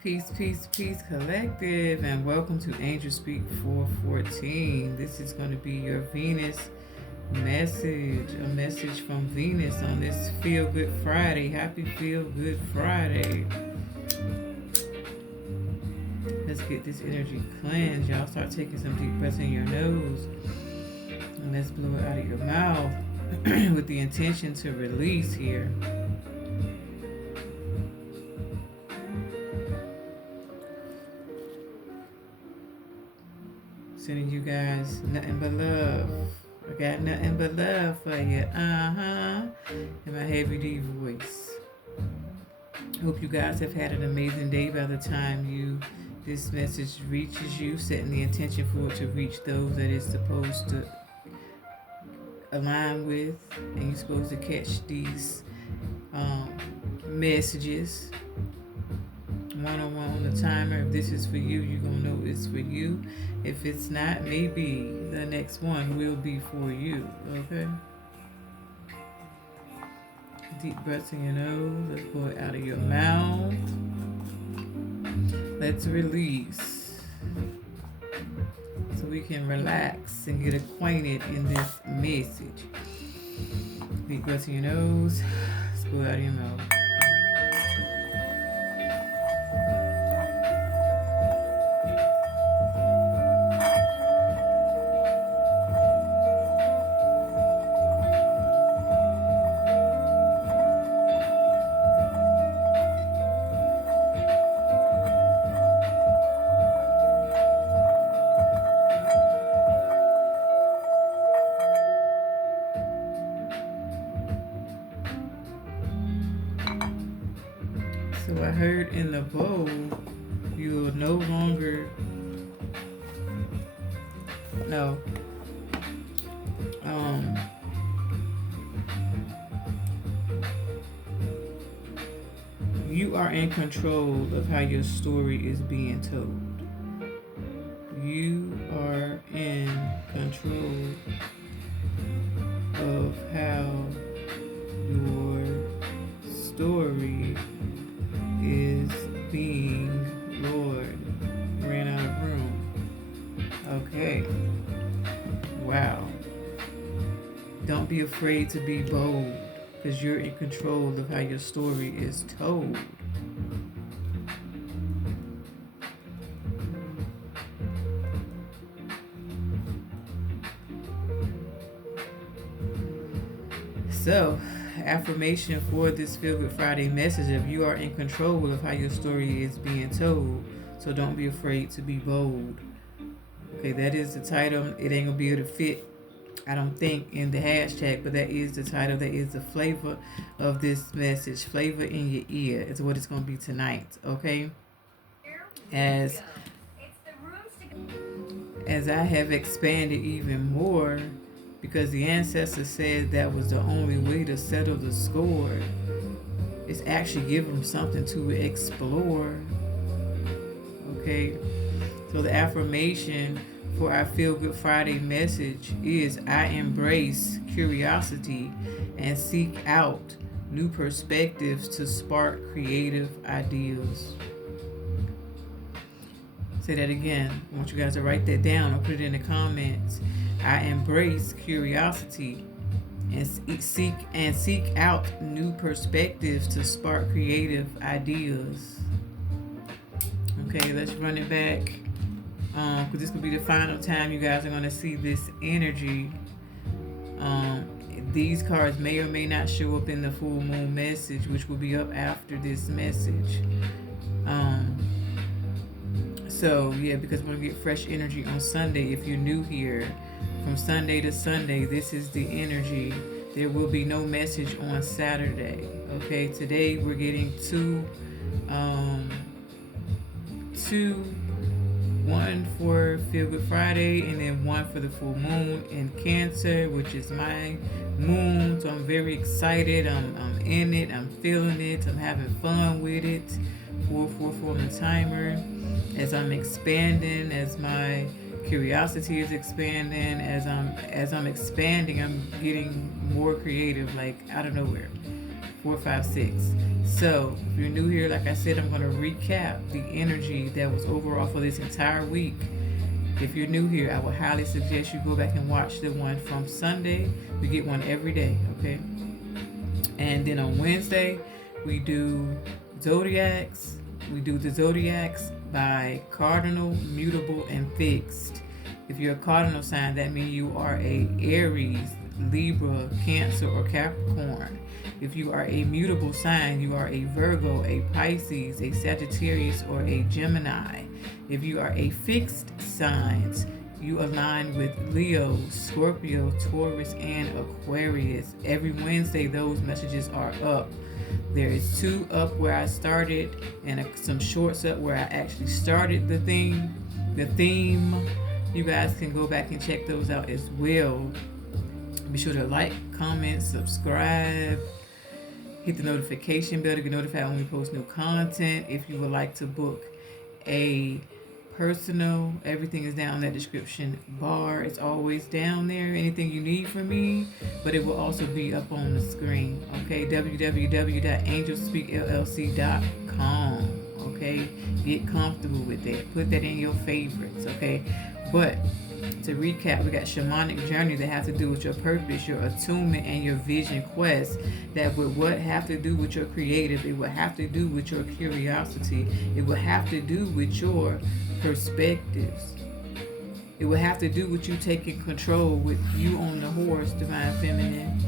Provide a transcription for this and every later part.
Peace, peace, peace, collective, and welcome to Angel Speak 414. This is going to be your Venus message, a message from Venus on this Feel Good Friday. Happy Feel Good Friday. Let's get this energy cleansed. Y'all start taking some deep breaths in your nose, and let's blow it out of your mouth with the intention to release here. Sending you guys nothing but love. I got nothing but love for you. In my heavy D voice. Hope you guys have had an amazing day by the time this message reaches you, setting the intention for it to reach those that it's supposed to align with, and you're supposed to catch these messages one-on-one on the timer. If this is for you, you're gonna know it's for you. If it's not, maybe the next one will be for you. Okay, deep breaths in your nose. Let's blow it out of your mouth. Let's release so we can relax and get acquainted in this message. Deep breaths in your nose. Let's blow it out of your mouth. So I heard in the bowl, you will no longer, no, you are in control of how your story is being told. You are in control of how your story is being, Lord, ran out of room. Okay. Wow. Don't be afraid to be bold, because you're in control of how your story is told. So, affirmation for this Feel Good Friday message of you are in control of how your story is being told. So don't be afraid to be bold. Okay, that is the title. It ain't gonna be able to fit, I don't think, in the hashtag, but that is the title. That is the flavor of this message. Flavor in your ear is what it's gonna be tonight. Okay, as I have expanded even more, because the ancestors said that was the only way to settle the score. It's actually give them something to explore. Okay, so the affirmation for our Feel Good Friday message is I embrace curiosity and seek out new perspectives to spark creative ideas. Say that again. I want you guys to write that down or put it in the comments. I embrace curiosity and seek out new perspectives to spark creative ideas. Okay, let's run it back, because this could be the final time you guys are going to see this energy. These cards may or may not show up in the full moon message, which will be up after this message. So yeah, because we're going to get fresh energy on Sunday. If you're new here, from Sunday to Sunday, this is the energy. There will be no message on Saturday. Okay, today we're getting one for Feel Good Friday, and then one for the full moon in Cancer, which is my moon. So I'm very excited. I'm in it. I'm feeling it. I'm having fun with it. 444 on the timer. As I'm expanding, as my curiosity is expanding, as I'm expanding, I'm getting more creative, like out of nowhere. 4, 5, 6. So, if you're new here, like I said, I'm going to recap the energy that was overall for this entire week. If you're new here, I would highly suggest you go back and watch the one from Sunday. We get one every day, okay? And then on Wednesday, we do zodiacs. We do the zodiacs by cardinal, mutable, and fixed. If you're a cardinal sign, that means you are a Aries, Libra, Cancer, or Capricorn. If you are a mutable sign, you are a Virgo, a Pisces, a Sagittarius, or a Gemini. If you are a fixed sign, you align with Leo, Scorpio, Taurus, and Aquarius. Every Wednesday, those messages are up. There is 2 up where I started, and some shorts up where I actually started the theme. You guys can go back and check those out as well. Be sure to like, comment, subscribe, hit the notification bell to get notified when we post new content. If you would like to book a personal, everything is down in that description bar. It's always down there, anything you need from me, but it will also be up on the screen. Okay, www.angelspeakllc.com. Okay, get comfortable with that, put that in your favorites. Okay, but to recap, we got shamanic journey that have to do with your purpose, your attunement, and your vision quest. That would what have to do with your creative. It would have to do with your curiosity. It would have to do with your perspectives. It would have to do with you taking control, with you on the horse, divine feminine.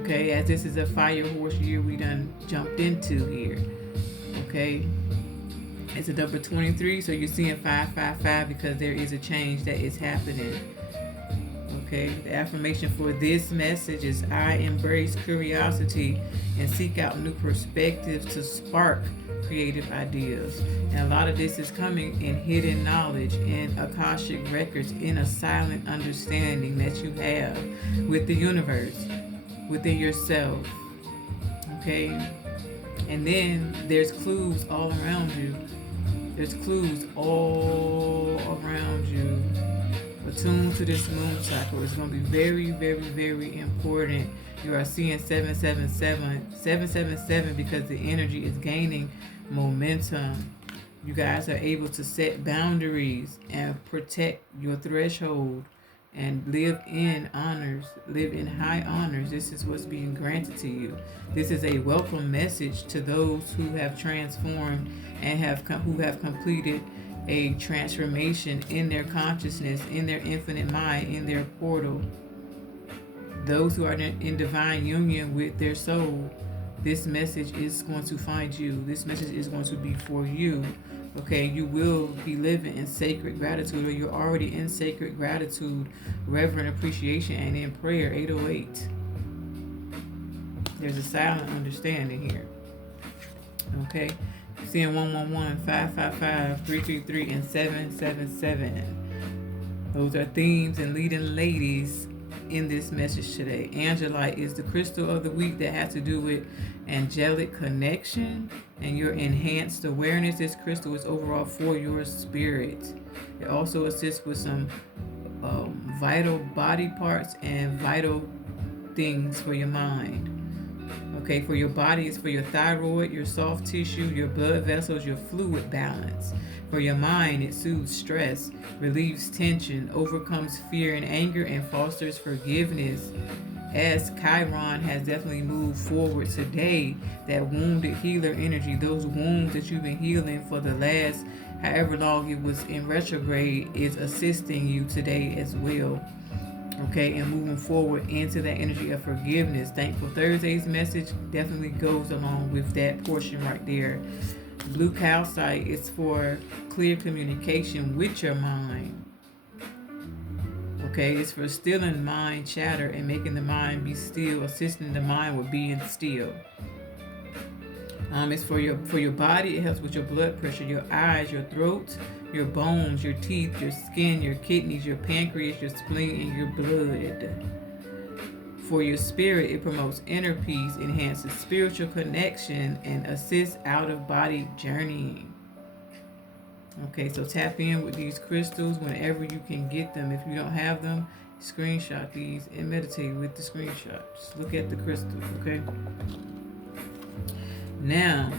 Okay, as this is a fire horse year we done jumped into here. Okay, it's a number 23, so you're seeing 555 because there is a change that is happening. Okay, the affirmation for this message is I embrace curiosity and seek out new perspectives to spark creative ideas. And a lot of this is coming in hidden knowledge, in Akashic records, in a silent understanding that you have with the universe, within yourself. Okay, and then there's clues all around you. There's clues all around you. Attuned to this moon cycle. It's going to be very, very, very important. You are seeing 777 because the energy is gaining momentum. You guys are able to set boundaries and protect your threshold and live in honors, live in high honors. This is what's being granted to you. This is a welcome message to those who have transformed and who have completed a transformation in their consciousness, in their infinite mind, in their portal. Those who are in divine union with their soul, this message is going to find you. This message is going to be for you. Okay, you will be living in sacred gratitude, or you're already in sacred gratitude, reverent appreciation, and in prayer. 808. There's a silent understanding here. Okay, seeing 111, 555, 333, and 777. Those are themes and leading ladies in this message today. Angelite is the crystal of the week that has to do with angelic connection and your enhanced awareness. This crystal is overall for your spirit. It also assists with some vital body parts and vital things for your mind. Okay, for your body, it's for your thyroid, your soft tissue, your blood vessels, your fluid balance. For your mind, it soothes stress, relieves tension, overcomes fear and anger, and fosters forgiveness. As Chiron has definitely moved forward today, that wounded healer energy, those wounds that you've been healing for the last however long it was in retrograde, is assisting you today as well. Okay, and moving forward into that energy of forgiveness. Thankful Thursday's message definitely goes along with that portion right there. Blue calcite is for clear communication with your mind. Okay, it's for stilling mind chatter and making the mind be still, assisting the mind with being still. It's for your body. It helps with your blood pressure, your eyes, your throat, your bones, your teeth, your skin, your kidneys, your pancreas, your spleen, and your blood. For your spirit, it promotes inner peace, enhances spiritual connection, and assists out-of-body journeying. Okay, so tap in with these crystals whenever you can get them. If you don't have them, screenshot these and meditate with the screenshots. Look at the crystals, okay? Now,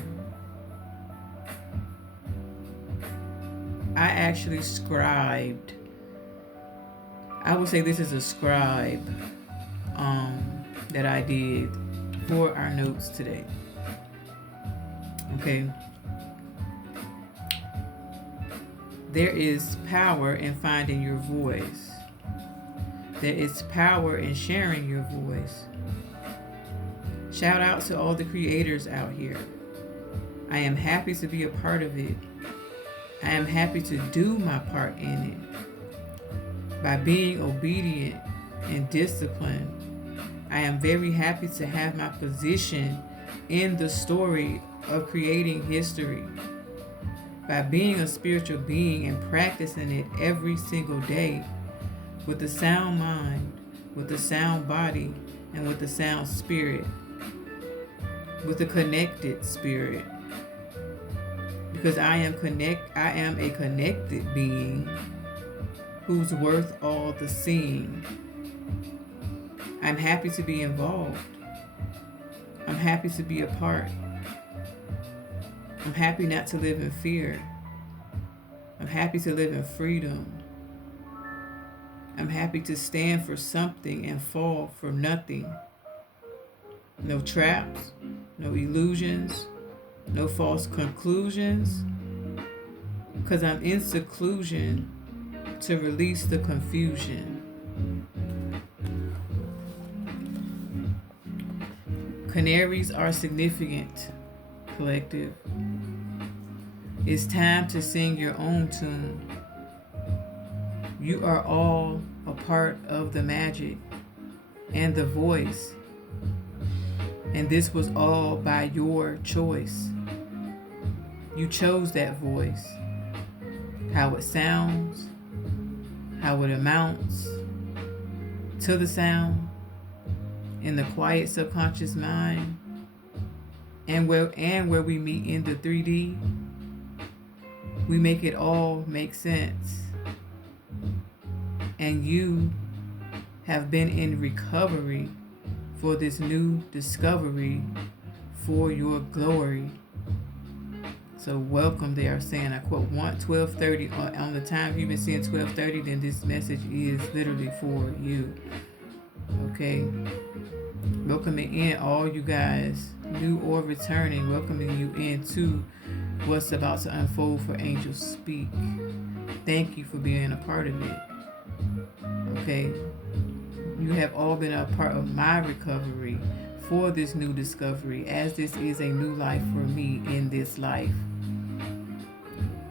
I actually scribed. I would say this is a scribe that I did for our notes today. Okay. There is power in finding your voice. There is power in sharing your voice. Shout out to all the creators out here. I am happy to be a part of it. I am happy to do my part in it. By being obedient and disciplined, I am very happy to have my position in the story of creating history. By being a spiritual being and practicing it every single day with a sound mind, with a sound body, and with a sound spirit, with a connected spirit. Because I am a connected being who's worth all the seeing. I'm happy to be involved. I'm happy to be a part. I'm happy not to live in fear. I'm happy to live in freedom. I'm happy to stand for something and fall for nothing. No traps, no illusions, no false conclusions, because I'm in seclusion to release the confusion. Canaries are significant, collective. It's time to sing your own tune. You are all a part of the magic and the voice. And this was all by your choice. You chose that voice. How it sounds, how it amounts to the sound in the quiet subconscious mind, and where we meet in the 3D, we make it all make sense. And you have been in recovery for this new discovery for your glory. So welcome, they are saying, I quote, 12:30 on the time you've been seeing 12:30, then this message is literally for you. Okay. Welcoming in all you guys, new or returning, welcoming you into what's about to unfold for Angels Speak. Thank you for being a part of it. Okay. You have all been a part of my recovery for this new discovery, as this is a new life for me in this life.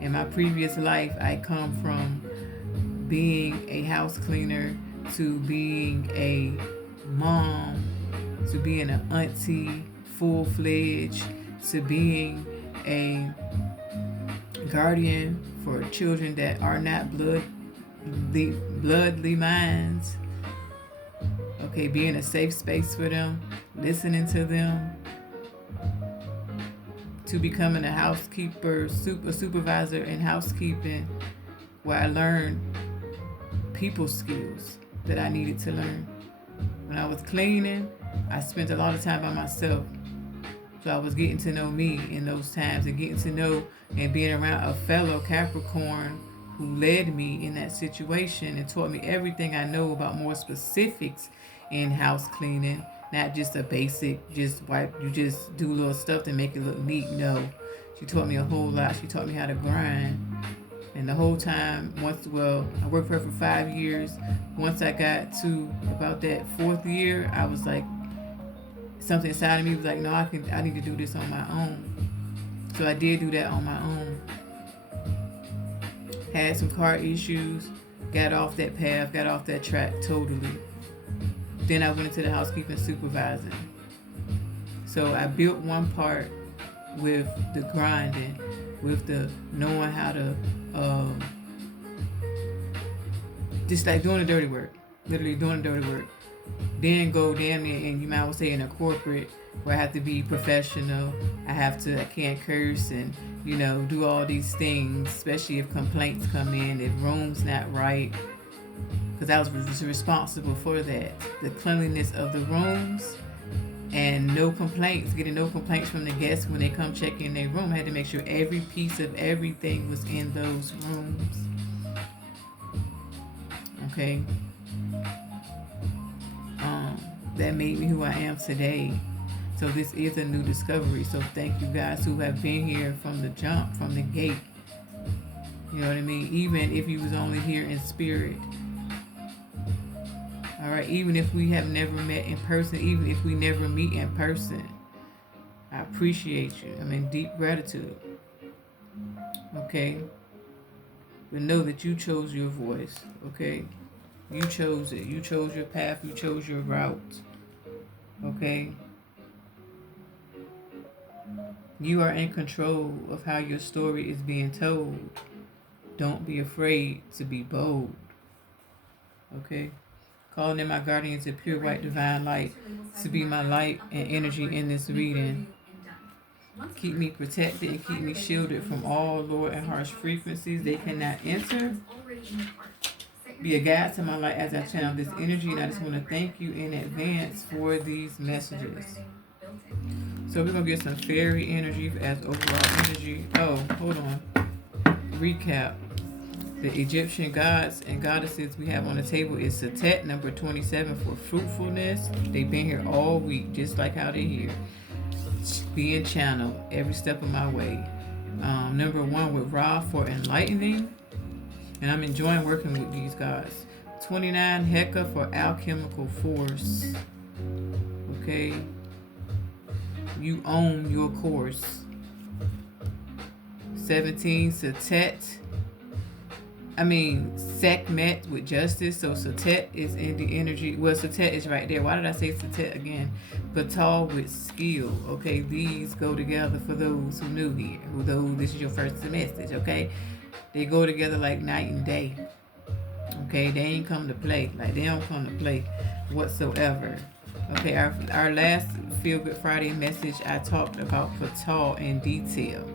In my previous life, I come from being a house cleaner to being a mom, to being an auntie, full-fledged, to being a guardian for children that are not bloodly minds. Okay, being a safe space for them, listening to them, to becoming a housekeeper, supervisor in housekeeping, where I learned people skills that I needed to learn. When I was cleaning, I spent a lot of time by myself. So I was getting to know me in those times and getting to know and being around a fellow Capricorn who led me in that situation and taught me everything I know about more specifics in house cleaning, not just a basic, just wipe, you just do little stuff to make it look neat. No, she taught me a whole lot. She taught me how to grind. And the whole time, I worked for her for 5 years. Once I got to about that 4th year, I was like, something inside of me was like, no, I need to do this on my own. So I did do that on my own. Had some car issues, got off that path, got off that track totally. Then I went into the housekeeping supervising. So I built one part with the grinding, with the knowing how to, just like doing the dirty work, literally doing the dirty work. Then go damn near, and you might well say in a corporate where I have to be professional. I can't curse and, do all these things, especially if complaints come in, if room's not right. Because I was responsible for that. The cleanliness of the rooms And no complaints, getting no complaints from the guests when they come check in their room. I had to make sure every piece of everything was in those rooms. Okay. That made me who I am today. So this is a new discovery. So thank you guys who have been here from the jump, from the gate. You know what I mean? Even if you was only here in spirit. All right. Even if we have never met in person, even if we never meet in person, I appreciate you. I'm in deep gratitude. Okay. But know that you chose your voice. Okay. You chose it. You chose your path. You chose your route. Okay? You are in control of how your story is being told. Don't be afraid to be bold. Okay? Calling in my guardians of pure white divine light to be my light and energy in this reading. Keep me protected and keep me shielded from all lower and harsh frequencies they cannot enter. Be a guide to my light as I channel this energy, and I just want to thank you in advance for these messages. So we're going to get some fairy energy as overall energy. Oh, hold on. Recap. The Egyptian gods and goddesses we have on the table is Satet, number 27, for fruitfulness. They've been here all week, just like how they're here. Being channeled every step of my way. Number 1 with Ra for enlightening. And I'm enjoying working with these guys. 29 Heka for alchemical force. Okay. You own your course. 17 Sekhmet with justice. So Satet is in the energy. Well, Satet is right there. Why did I say Satet again? Patal with skill. Okay, these go together for those who new here. Those this is your first message. Okay. They go together like night and day. Okay, they ain't come to play. Like they don't come to play whatsoever. Okay, our last Feel Good Friday message, I talked about Patal in detail.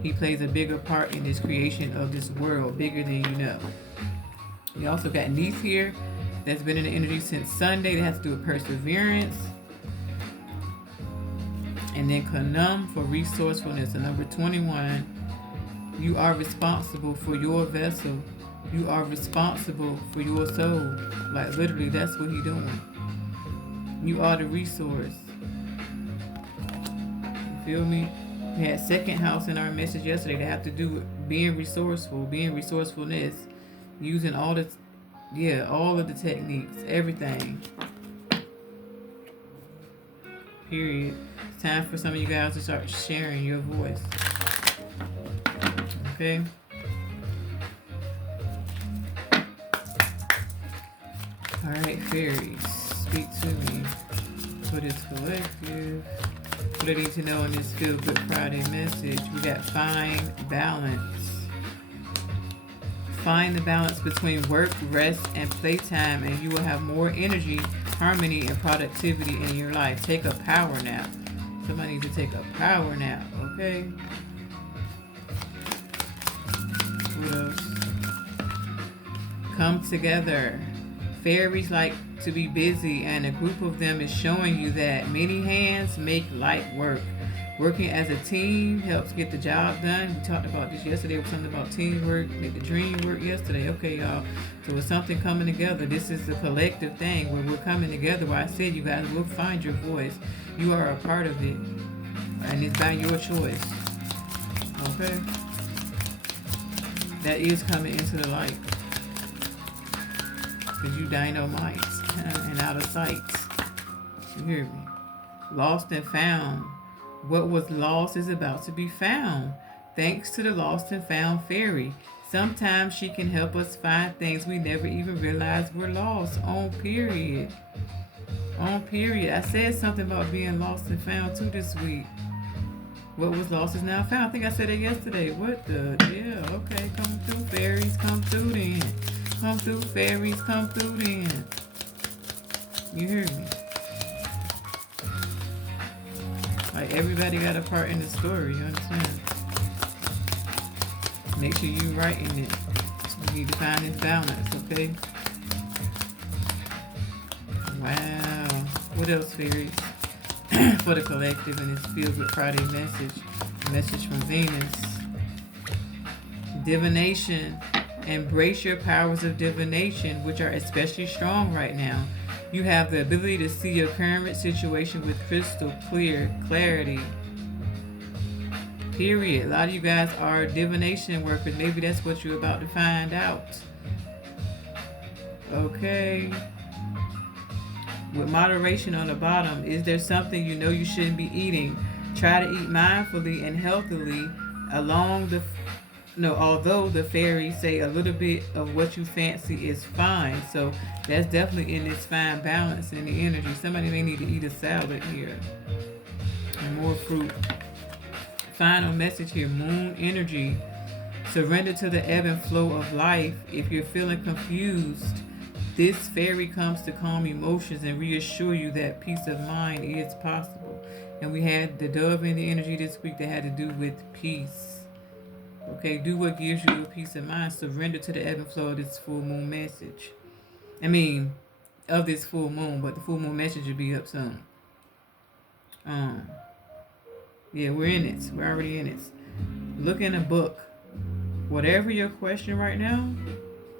He plays a bigger part in this creation of this world, bigger than you know. We also got Neith here, that's been in the energy since Sunday. That has to do with perseverance. And then Kanum for resourcefulness, and number 21. You are responsible for your vessel. You are responsible for your soul. Like literally, that's what he's doing. You are the resource. You feel me? We had second house in our message yesterday that have to do with being resourceful, being resourcefulness, using all of the techniques, everything. Period. It's time for some of you guys to start sharing your voice. Okay. All right, fairies, speak to me for this collective. What I need to know in this Feel Good Friday message. We got find balance. Find the balance between work, rest, and playtime, and you will have more energy, harmony, and productivity in your life. Take a power nap. Somebody needs to take a power nap, okay? What else? Come together. Fairies like to be busy, and a group of them is showing you that many hands make light work. Working as a team helps get the job done. We talked about this yesterday with something about teamwork, make the dream work yesterday. Okay, y'all. So with something coming together, this is the collective thing where we're coming together. Where I said you guys will find your voice. You are a part of it. And it's by your choice. Okay? That is coming into the light. Because you dynamite and out of sight. You hear me? Lost and found. What was lost is about to be found. Thanks to the lost and found fairy. Sometimes she can help us find things we never even realized were lost. On period. On period. I said something about being lost and found too this week. What was lost is now found. I think I said it yesterday. What the? Yeah, okay. Come through, fairies. Come through then. Come through, fairies. Come through then. You hear me? Like everybody got a part in the story, you understand? Make sure you writing it. You need to find this balance, okay? Wow. What else, fairies? for the collective, and it's filled with Friday message. Message from Venus. Divination. Embrace your powers of divination, which are especially strong right now. You have the ability to see your current situation with crystal clear clarity. Period. A lot of you guys are divination workers. Maybe that's what you're about to find out. Okay. With moderation on the bottom, is there something you know you shouldn't be eating? Try to eat mindfully and healthily although the fairies say a little bit of what you fancy is fine. So that's definitely in this fine balance in the energy. Somebody may need to eat a salad here. And more fruit. Final message here, moon energy. Surrender to the ebb and flow of life. If you're feeling confused, this fairy comes to calm emotions and reassure you that peace of mind is possible. And we had the dove in the energy this week that had to do with peace. Okay, do what gives you a peace of mind. Surrender to the ebb and flow of this full moon message. Of this full moon, but the full moon message will be up soon. Yeah, we're in it. We're already in it. Look in a book. Whatever your question right now,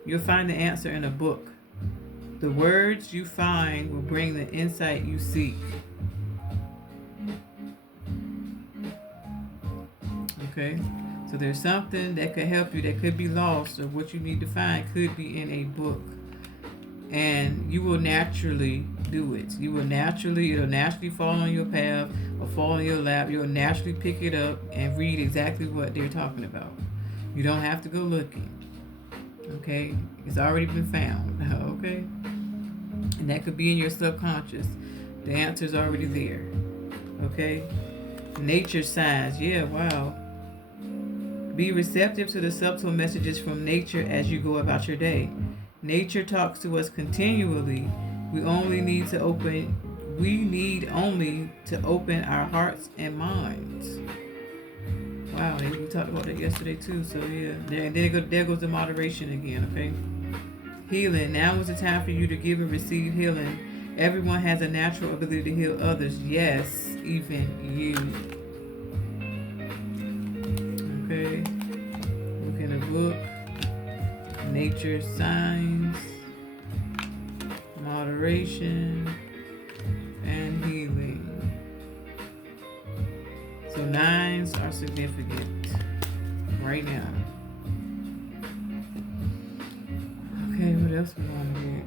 you'll find the answer in a book. The words you find will bring the insight you seek. Okay? So there's something that could help you that could be lost, or what you need to find could be in a book. And you will naturally do it. It'll naturally fall on your path or fall in your lap. You'll naturally pick it up and read exactly what they're talking about. You don't have to go looking. Okay? It's already been found. Okay? And that could be in your subconscious. The answer's already there. Okay? Nature signs. Yeah, wow. Be receptive to the subtle messages from nature as you go about your day. Nature talks to us continually. We need only to open our hearts and minds. Wow, we talked about that yesterday too. So yeah, there goes the moderation again. Okay. Healing. Now is the time for you to give and receive healing. Everyone has a natural ability to heal others. Yes, even you. Okay. Look in a book. Nature signs, moderation, and healing. So 9s are significant right now. Okay, what else we want to get?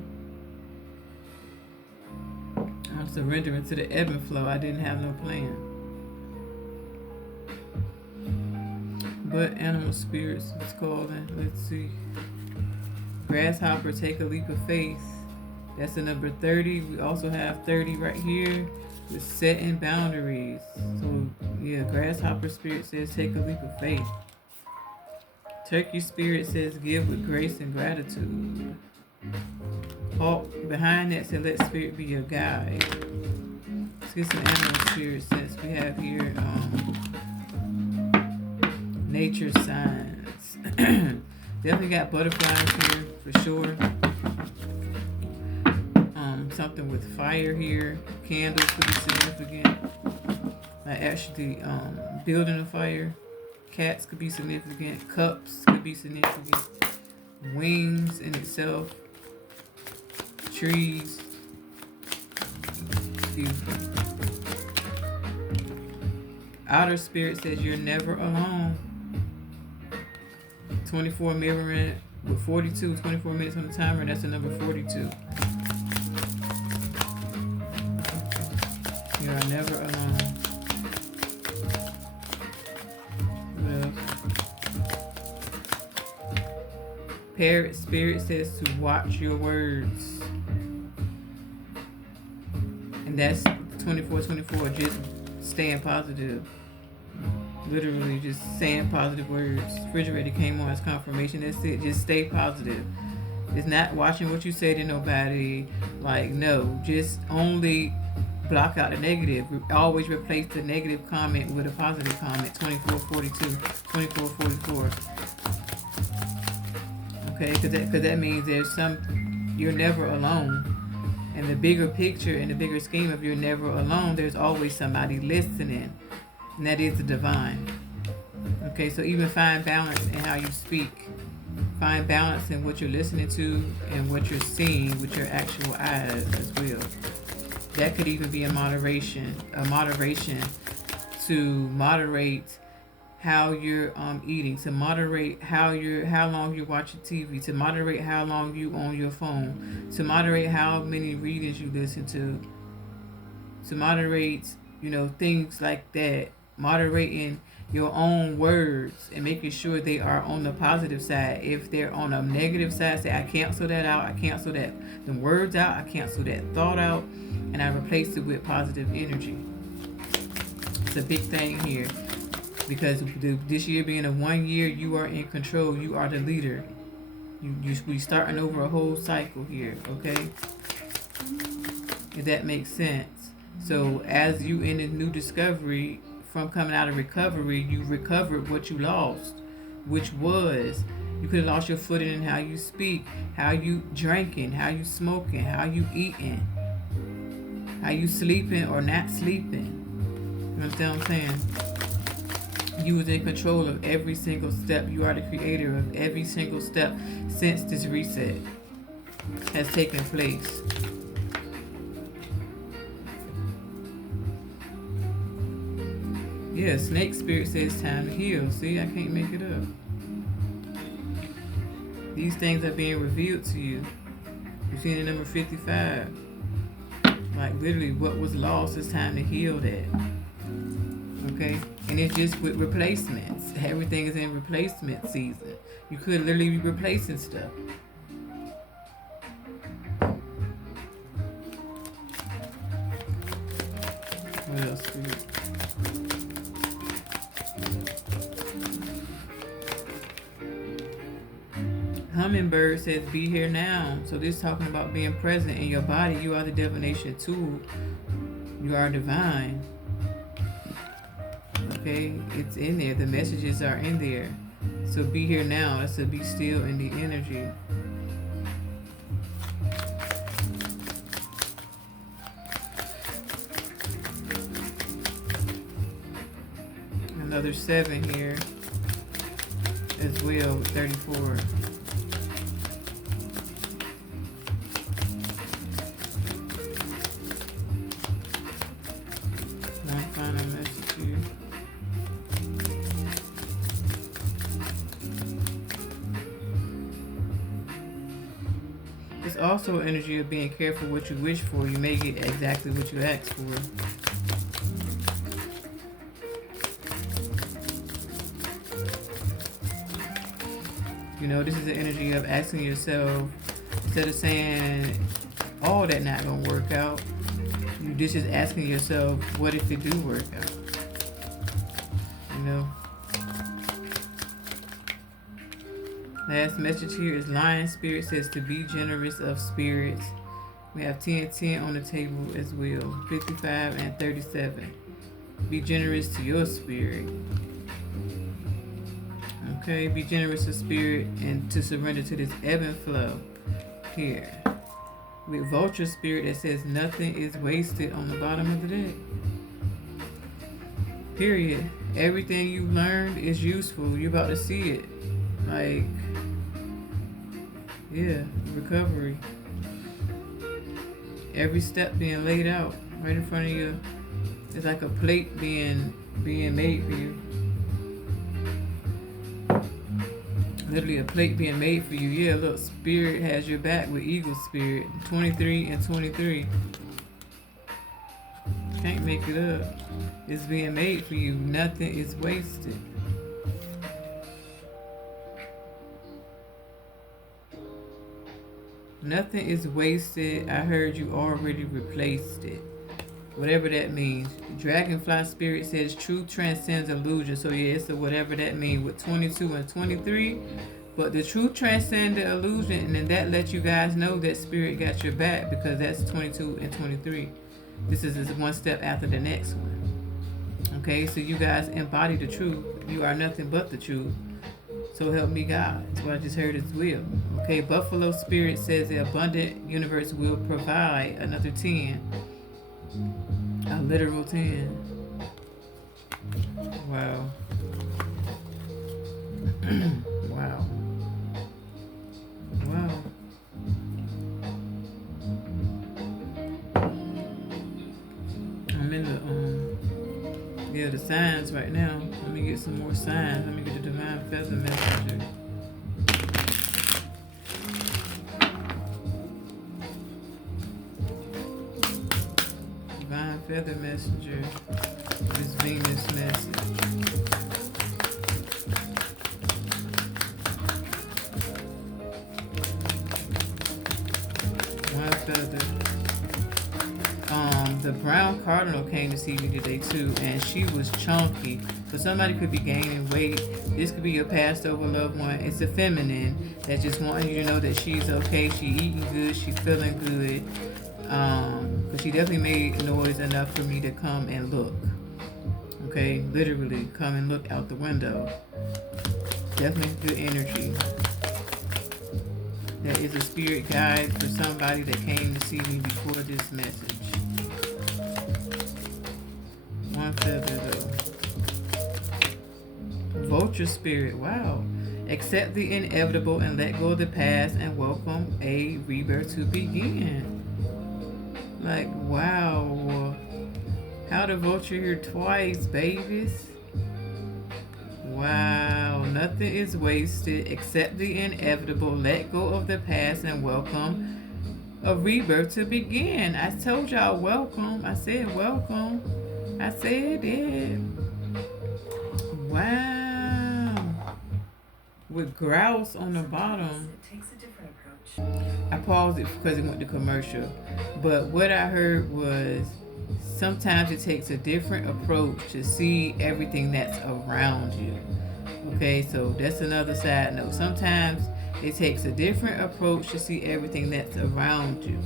I'm surrendering to the ebb and flow. I didn't have no plan. But animal spirits is calling. Let's see. Grasshopper, take a leap of faith. That's the number 30. We also have 30 right here with setting boundaries. So yeah, grasshopper spirit says take a leap of faith. Turkey spirit says give with grace and gratitude. Hawk behind that said let spirit be your guide. Let's get some animal spirit since we have here nature signs. Definitely got butterflies here for sure. Something with fire here. Candles could be significant. Like actually building a fire. Cats could be significant. Cups could be significant. Wings in itself. Trees. Excuse me. Outer spirit says you're never alone. 24 mirroring with 42, 24 minutes on the timer, and that's the number 42. You are never alone. What else? Parrot spirit says to watch your words. And that's 24, just staying positive. Literally just saying positive words. Refrigerator came on as confirmation. That's it. Just stay positive. It's not watching what you say to nobody. Like, no. Just only block out the negative. Always replace the negative comment with a positive comment. 2442. 2444. Okay? Because that means you're never alone. And the bigger picture and the bigger scheme of you're never alone, there's always somebody listening. And that is the divine. Okay, so even find balance in how you speak. Find balance in what you're listening to and what you're seeing with your actual eyes as well. That could even be a moderation to moderate how you're eating, to moderate how long you're watching TV, to moderate how long you on your phone, to moderate how many readings you listen to moderate, things like that. Moderating your own words and making sure they are on the positive side. If they're on a negative side, say, I cancel that out, I cancel the words out, I cancel that thought out, and I replace it with positive energy. It's a big thing here, because this year being a 1 year, you are in control, you are the leader. We starting over a whole cycle here, okay? If that makes sense. So as you in a new discovery, from coming out of recovery, you recovered what you lost, which was, you could have lost your footing in how you speak, how you drinking, how you smoking, how you eating, how you sleeping or not sleeping. You understand what I'm saying? You was in control of every single step. You are the creator of every single step since this reset has taken place. Yeah, Snake Spirit says time to heal. See, I can't make it up. These things are being revealed to you. You've seen the number 55. Like literally what was lost, it's time to heal that. Okay? And it's just with replacements. Everything is in replacement season. You could literally be replacing stuff. What else, Spirit? Hummingbird says, be here now. So this is talking about being present in your body. You are the divination tool. You are divine. Okay? It's in there. The messages are in there. So be here now. That's to be still in the energy. Another 7 here as well, 34. It's also energy of being careful what you wish for. You may get exactly what you asked for. This is the energy of asking yourself, instead of saying, oh, that not gonna work out, you just asking yourself, what if it do work out? Last message here is Lion Spirit says to be generous of spirits. We have 10 on the table as well, 55 and 37. Be generous to your spirit. Okay, be generous of spirit and to surrender to this ebb and flow here. With Vulture Spirit that says nothing is wasted on the bottom of the deck. Period. Everything you learned is useful. You're about to see it. Like, yeah, recovery. Every step being laid out right in front of you. It's like a plate being made for you. Literally a plate being made for you. Yeah, look, Spirit has your back with Eagle Spirit. 23 and 23. Can't make it up. It's being made for you. Nothing is wasted. Nothing is wasted. I heard you already replaced it. Whatever that means. Dragonfly Spirit says truth transcends illusion. So yeah, it's a whatever that means with 22 and 23. But the truth transcends the illusion, and then that lets you guys know that Spirit got your back, because that's 22 and 23. This is one step after the next one. Okay, so you guys embody the truth. You are nothing but the truth. So help me God. That's what I just heard as well. Okay, Buffalo Spirit says the abundant universe will provide another 10. A literal 10. Wow. Wow. Wow. I'm in the signs right now. Let me get some more signs. Let me get the divine feather messenger. Divine feather messenger. This Venus message. One feather. The brown cardinal came to see me today too, and she was chunky. So somebody could be gaining weight. This could be your passed over loved one. It's a feminine that's just wanting you to know that she's okay. She eating good. She feeling good. But she definitely made noise enough for me to come and look. Okay, literally come and look out the window. Definitely good energy. That is a spirit guide for somebody that came to see me before this message. One feather though. Vulture spirit, wow. Accept the inevitable and let go of the past and welcome a rebirth to begin. Like, wow. How the vulture here twice, babies. Wow, nothing is wasted. Accept the inevitable, let go of the past and welcome a rebirth to begin. I told y'all welcome. I said welcome. I said it. Wow. With grouse on the bottom. I paused it because it went to commercial. But what I heard was sometimes it takes a different approach to see everything that's around you. Okay, so that's another side note. Sometimes it takes a different approach to see everything that's around you.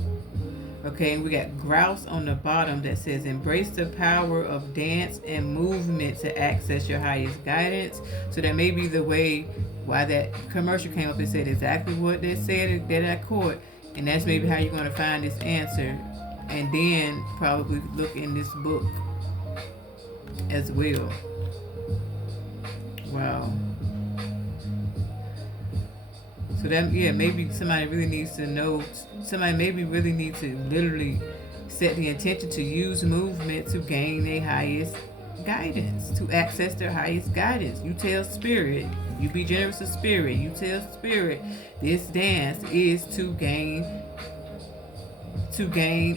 Okay, we got grouse on the bottom that says embrace the power of dance and movement to access your highest guidance. So that may be the way why that commercial came up. It said exactly what they said that I caught, and that's maybe how you're going to find this answer, and then probably look in this book as well. Wow. So that, yeah, maybe somebody really needs to know, somebody maybe really needs to literally set the intention to use movement to gain their highest guidance, to access their highest guidance. You tell spirit, you be generous to spirit, you tell spirit, this dance is to gain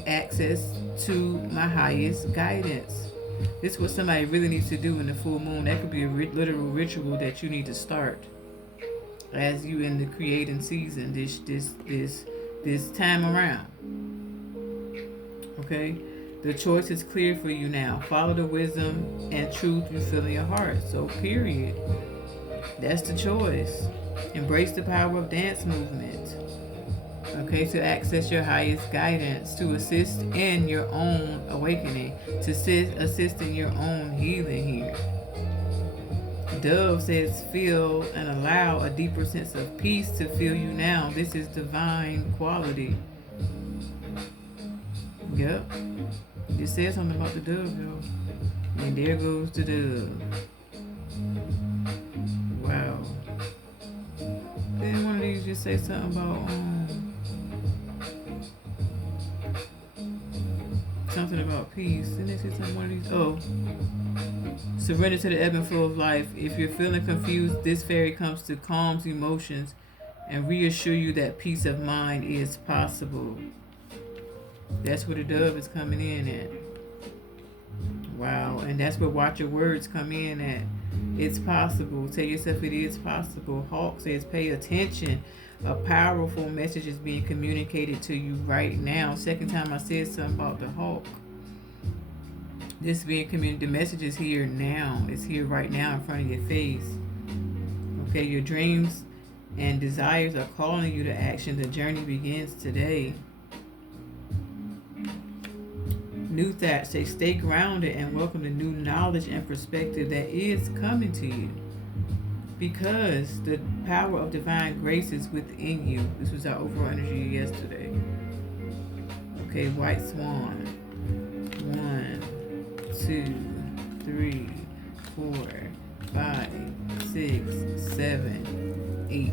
access to my highest guidance. This is what somebody really needs to do in the full moon. That could be a literal ritual that you need to start as you in the creating season this time around. Okay, the choice is clear for you now. Follow the wisdom and truth you feel in your heart. So period, that's the choice. Embrace the power of dance movement. Okay, to access your highest guidance, to assist in your own awakening, to assist in your own healing here. Dove says feel and allow a deeper sense of peace to fill you now. This is divine quality. Yep. It says something about the dove, y'all. And there goes the dove. Wow. Then one of these just say something about something about peace. Didn't they say something one of these? Oh. Surrender to the ebb and flow of life. If you're feeling confused, this fairy comes to calm emotions and reassure you that peace of mind is possible. That's where the dove is coming in at. Wow. And that's where watch your words come in at. It's possible. Tell yourself it is possible. Hawk says pay attention. A powerful message is being communicated to you right now. Second time I said something about the hawk. This being communicated, the message is here now. It's here right now in front of your face. Okay, your dreams and desires are calling you to action. The journey begins today. New thoughts say stay grounded and welcome the new knowledge and perspective that is coming to you. Because the power of divine grace is within you. This was our overall energy yesterday. Okay, white swan. 1, 2, 3, 4, 5, 6, 7, 8.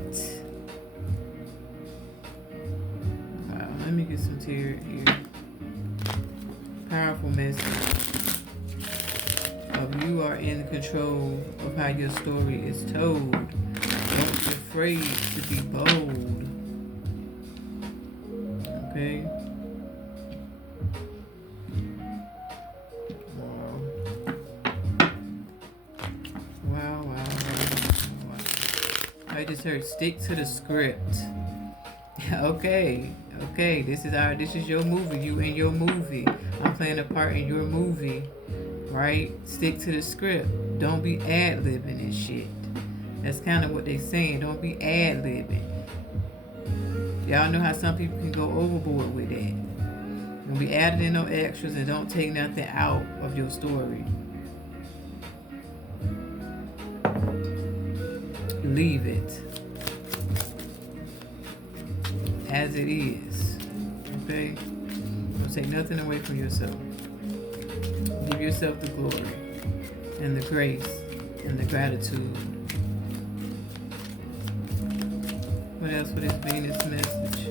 Wow, let me get some tarot here. Powerful message of you are in control of how your story is told. Don't be afraid to be bold. Okay? Wow. I just heard stick to the script. Okay. This is your movie. You in your movie. I'm playing a part in your movie. Right? Stick to the script. Don't be ad-libbing and shit. That's kind of what they saying. Don't be ad-libbing. Y'all know how some people can go overboard with that. Don't be adding in no extras and don't take nothing out of your story. Leave it as it is. Okay? Don't take nothing away from yourself. Give yourself the glory and the grace and the gratitude. What else for this Venus message?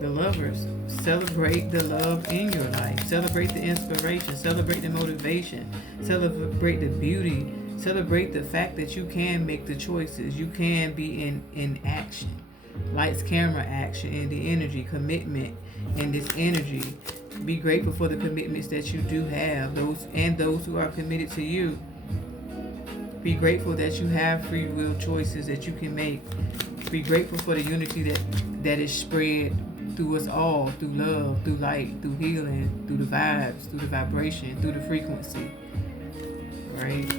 The lovers, celebrate the love in your life. Celebrate the inspiration. Celebrate the motivation. Celebrate the beauty. Celebrate the fact that you can make the choices. You can be in action. Lights, camera, action, and the energy, commitment, and this energy. Be grateful for the commitments that you do have, those who are committed to you. Be grateful that you have free will choices that you can make. Be grateful for the unity that is spread through us all, through love, through light, through healing, through the vibes, through the vibration, through the frequency. Right?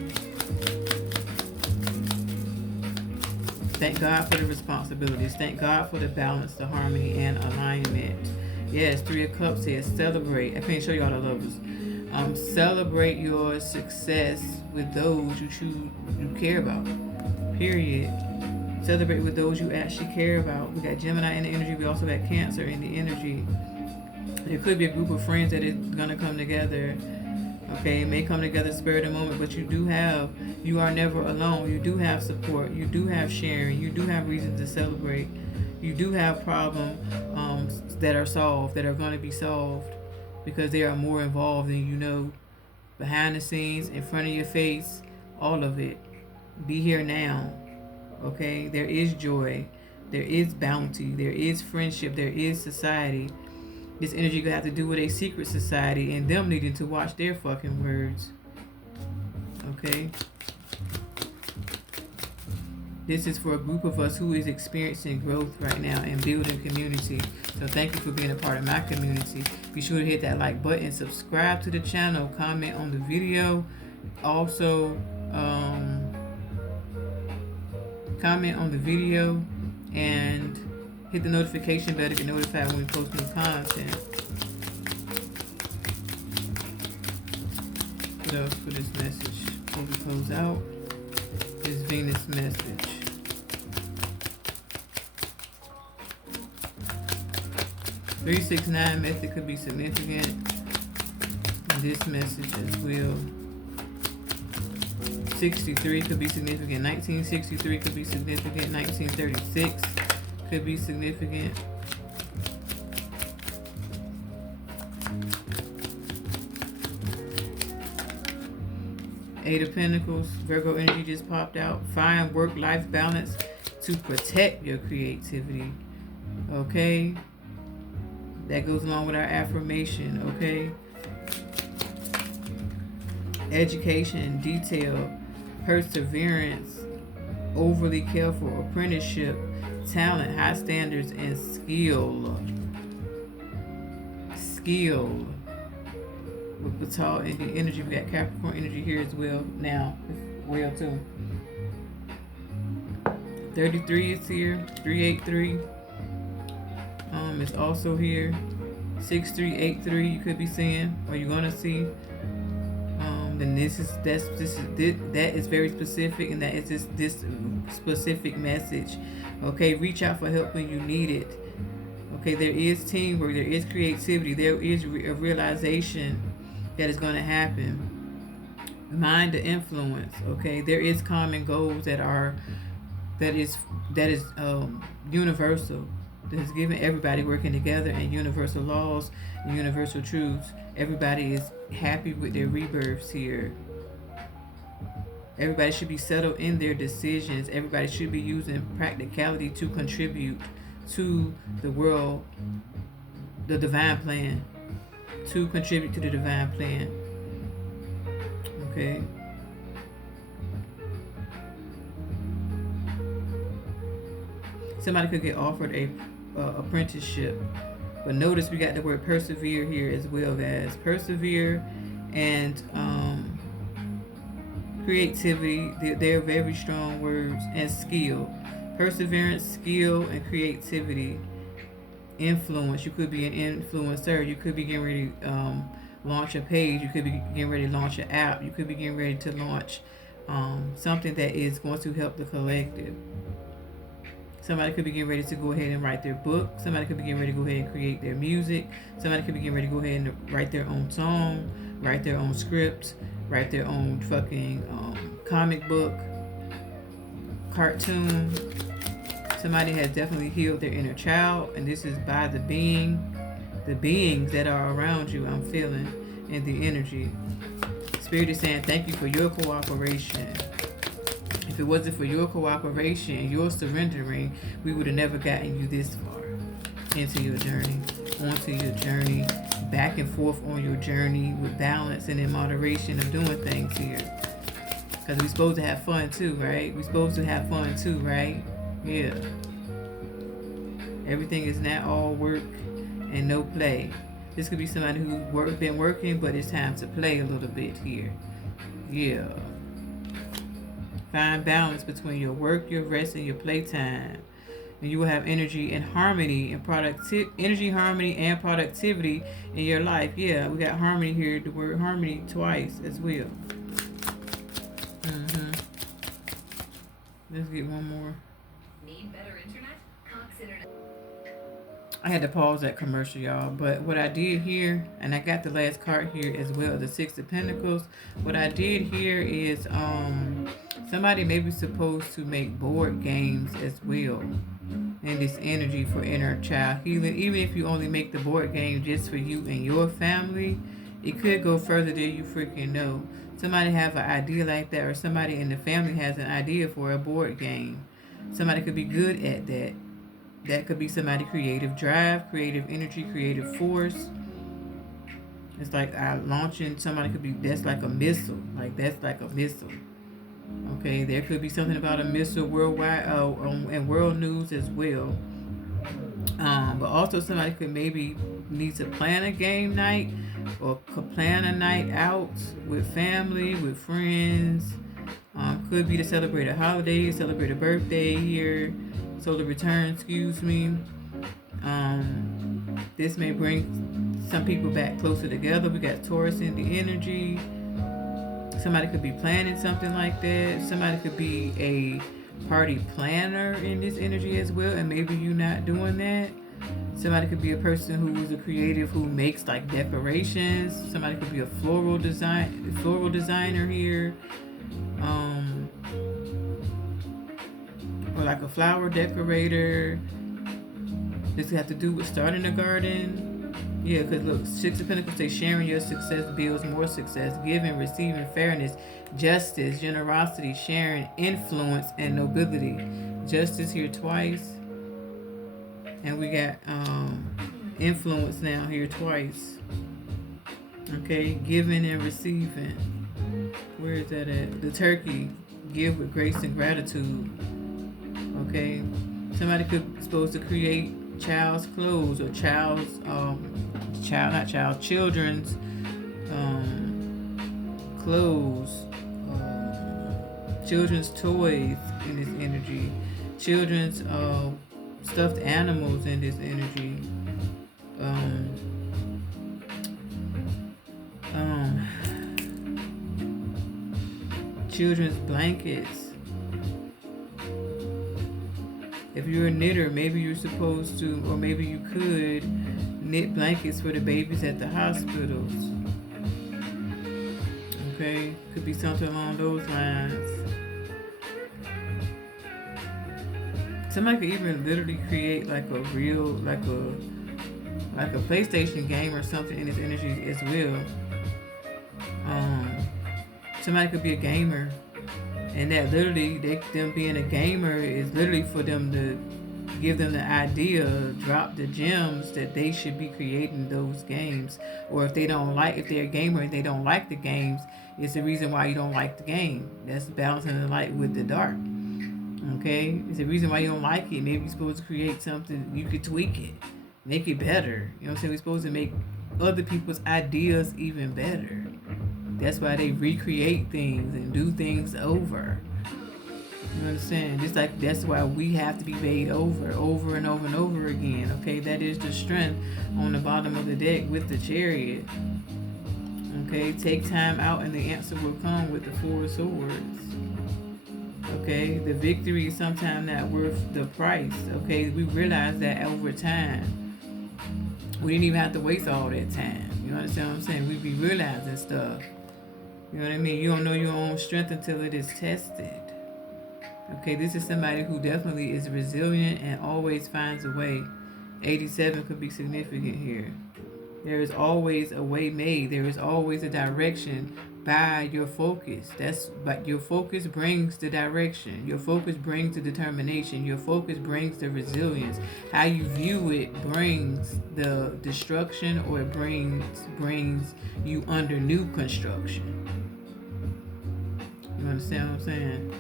Thank God for the responsibilities. Thank God for the balance, the harmony, and alignment. Yes, 3 of Cups here. Celebrate. I can't show y'all the lovers. Celebrate your success with those you care about. Period. Celebrate with those you actually care about. We got Gemini in the energy. We also got Cancer in the energy. There could be a group of friends that is going to come together. Okay, it may come together spur of the moment, but you are never alone. You do have support. You do have sharing. You do have reasons to celebrate. You do have problems that are solved, that are going to be solved, because they are more involved than you know. Behind the scenes, in front of your face, all of it. Be here now. Okay? There is joy. There is bounty. There is friendship. There is society. This energy gonna have to do with a secret society and them needing to watch their fucking words. Okay? This is for a group of us who is experiencing growth right now and building community. So thank you for being a part of my community. Be sure to hit that like button, subscribe to the channel, comment on the video. Also, comment on the video and hit the notification bell to get notified when we post new content. What else for this message? Before we close out, this Venus message. Three, 6, 9 method could be significant in this message as well. 63 could be significant. 1963 could be significant. 1936 could be significant. Eight of Pentacles, Virgo energy just popped out. Find work-life balance to protect your creativity. Okay? That goes along with our affirmation, okay? Education, detail, perseverance, overly careful, apprenticeship, talent, high standards, and skill. Skill. With the tall and the energy, we got Capricorn energy here as well. Now, as well too. 33 is here. 383. It's also here. 6383 you could be seeing, or you're gonna see. then that is very specific, and that is this specific message. Okay, reach out for help when you need it. Okay, there is teamwork, there is creativity, there is a realization that is going to happen. Mind the influence. Okay, there is common goals that is universal. That is giving everybody working together, and universal laws and universal truths. Everybody is happy with their rebirths here. Everybody should be settled in their decisions. Everybody should be using practicality to contribute to the world, the divine plan. To contribute to the divine plan. Okay. Somebody could get offered a apprenticeship, but notice we got the word persevere here as well, guys. Persevere and creativity. They're very strong words. And skill, perseverance, skill, and creativity. Influence. You could be an influencer. You could be getting ready to launch a page. You could be getting ready to launch an app. You could be getting ready to launch something that is going to help the collective. Somebody could be getting ready to go ahead and write their book. Somebody could be getting ready to go ahead and create their music. Somebody could be getting ready to go ahead and write their own song, write their own script, write their own fucking comic book, cartoon. Somebody has definitely healed their inner child, and this is by the beings that are around you. I'm feeling in the energy. Spirit is saying thank you for your cooperation. If it wasn't for your cooperation, your surrendering, we would have never gotten you this far into your journey, onto your journey, back and forth on your journey with balance and in moderation of doing things here. Because we're supposed to have fun too, right? We're supposed to have fun too, right? Yeah. Everything is not all work and no play. This could be somebody who's been working, but it's time to play a little bit here. Yeah. Find balance between your work, your rest, and your playtime. And you will have energy and harmony and harmony, and productivity in your life. Yeah, we got harmony here. The word harmony twice as well. Let's get one more. Need better internet? Cox Internet. I had to pause that commercial, y'all. But what I did here, and I got the last card here as well, the Six of Pentacles. What I did here is somebody may be supposed to make board games as well. And this energy for inner child healing. Even if you only make the board game just for you and your family, it could go further than you freaking know. Somebody have an idea like that, or somebody in the family has an idea for a board game. Somebody could be good at that. That could be somebody creative drive, creative energy, creative force. It's like launching. Somebody could be, that's like a missile. Like that's like a missile. Okay, there could be something about a missile worldwide and world news as well. But also somebody could maybe need to plan a game night, or could plan a night out with family, with friends. Could be to celebrate a holiday, celebrate a birthday here, solar return, excuse me. This may bring some people back closer together. We got Taurus in the energy. Somebody could be planning something like that. Somebody could be a party planner in this energy as well, and maybe you're not doing that. Somebody could be a person who is a creative who makes like decorations. Somebody could be a floral designer here. Or like a flower decorator. This have to do with starting a garden. Yeah, because look, Six of Pentacles say sharing your success builds more success. Giving, receiving, fairness, justice, generosity, sharing, influence, and nobility. Justice here twice. And we got influence now here twice. Okay, giving and receiving. Where is that at? The turkey. Give with grace and gratitude. Okay, somebody could be supposed to create child's clothes, or children's clothes, children's toys in this energy, children's stuffed animals in this energy. children's blankets. If you're a knitter, maybe you're supposed to, or maybe you could, knit blankets for the babies at the hospitals. Okay, could be something along those lines. Somebody could even literally create like a real, like a PlayStation game or something in this energy as well. Somebody could be a gamer, and that literally them being a gamer is literally for them to give them the idea, drop the gems that they should be creating those games. Or if they're a gamer and they don't like the games, it's the reason why you don't like the game. That's balancing the light with the dark. Okay, it's the reason why you don't like it. Maybe you're supposed to create something, you could tweak it, make it better. You know what I'm saying? We're supposed to make other people's ideas even better. That's why they recreate things and do things over. You understand? Just like that's why we have to be made over and over and over again. Okay, that is the strength on the bottom of the deck with the Chariot. Okay, take time out and the answer will come with the Four of Swords. Okay, the victory is sometimes not worth the price. Okay, we realize that over time. We didn't even have to waste all that time. You understand what I'm saying? We be realizing stuff. You know what I mean? You don't know your own strength until it is tested. Okay, this is somebody who definitely is resilient and always finds a way. 87 could be significant here. There is always a way made. There is always a direction by your focus. But your focus brings the direction. Your focus brings the determination. Your focus brings the resilience. How you view it brings the destruction, or it brings you under new construction. You understand what I'm saying?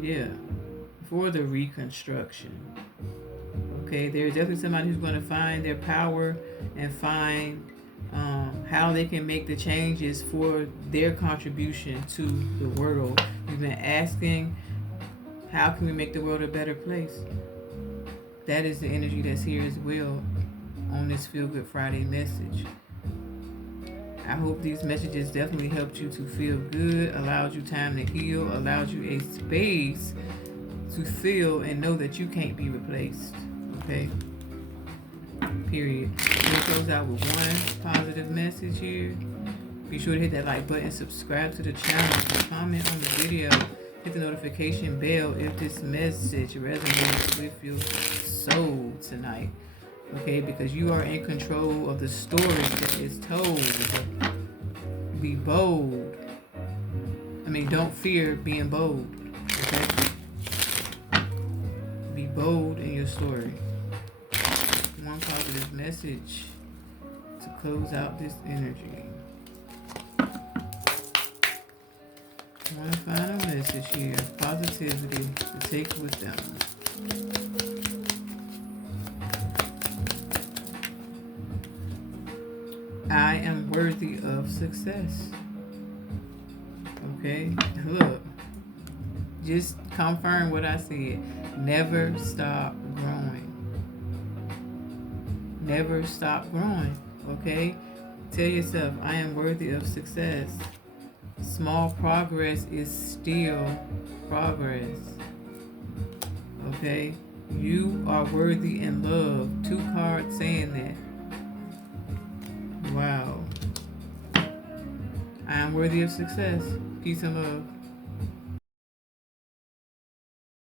Yeah. For the reconstruction. Okay, there's definitely somebody who's going to find their power and find how they can make the changes for their contribution to the world. You've been asking, how can we make the world a better place? That is the energy that's here as well on this Feel Good Friday message. I hope these messages definitely helped you to feel good, allowed you time to heal, allowed you a space to feel and know that you can't be replaced. Okay? Period. We'll close out with one positive message here. Be sure to hit that like button, subscribe to the channel, comment on the video, hit the notification bell if this message resonates with your soul tonight. Okay, because you are in control of the story that is told. Be bold. Don't fear being bold. Okay? Be bold in your story. One positive message to close out this energy. One final message here. Positivity to take with them. I am worthy of success. Okay? Look. Just confirm what I said. Never stop growing. Never stop growing. Okay? Tell yourself, I am worthy of success. Small progress is still progress. Okay? You are worthy and loved. 2 cards saying that. Wow. I am worthy of success. Peace and love.